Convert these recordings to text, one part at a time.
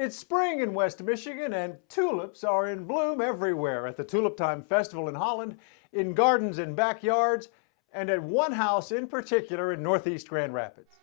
It's spring in West Michigan and tulips are in bloom everywhere at the Tulip Time Festival in Holland, in gardens and backyards, and at one house in particular in Northeast Grand Rapids.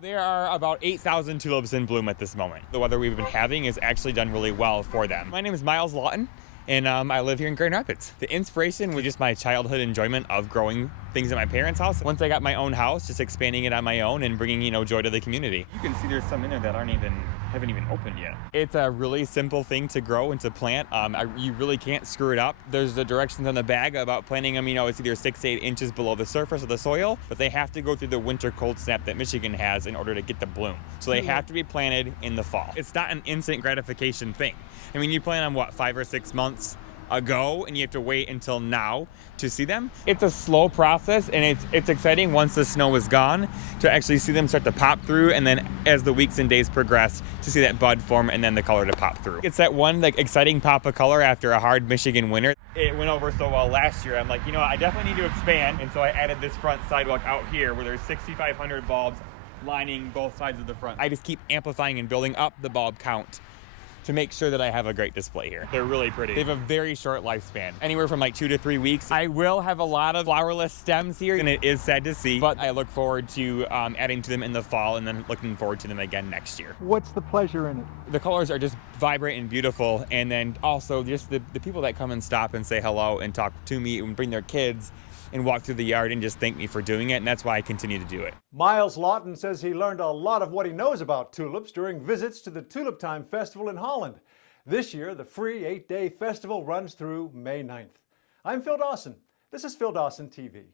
There are about 8,000 tulips in bloom at this moment. The weather we've been having has actually done really well for them. My name is Myles Lawton, and I live here in Grand Rapids. The inspiration was just my childhood enjoyment of growing things at my parents' house. Once I got my own house, just expanding it on my own and bringing, joy to the community. You can see there's some in there that haven't even opened yet. It's a really simple thing to grow and to plant. You really can't screw it up. There's the directions on the bag about planting them. It's either 6 to 8 inches below the surface of the soil, but they have to go through the winter cold snap that Michigan has in order to get the bloom. So they have to be planted in the fall. It's not an instant gratification thing. You plant them, 5 or 6 months ago, and you have to wait until now to see them. It's a slow process, and it's exciting once the snow is gone to actually see them start to pop through, and then as the weeks and days progress to see that bud form and then the color to pop through. It's that one exciting pop of color after a hard Michigan winter. It went over so well last year. I'm like, I definitely need to expand, and so I added this front sidewalk out here where there's 6,500 bulbs lining both sides of the front. I just keep amplifying and building up the bulb count to make sure that I have a great display here. They're really pretty. They have a very short lifespan, anywhere from 2 to 3 weeks. I will have a lot of flowerless stems here, and it is sad to see, but I look forward to adding to them in the fall and then looking forward to them again next year. What's the pleasure in it? The colors are just vibrant and beautiful, and then also just the people that come and stop and say hello and talk to me and bring their kids and walk through the yard and just thank me for doing it, and that's why I continue to do it. Myles Lawton says he learned a lot of what he knows about tulips during visits to the Tulip Time Festival in Holland. This year, the free 8-day festival runs through May 9th. I'm Phil Dawson. This is Phil Dawson TV.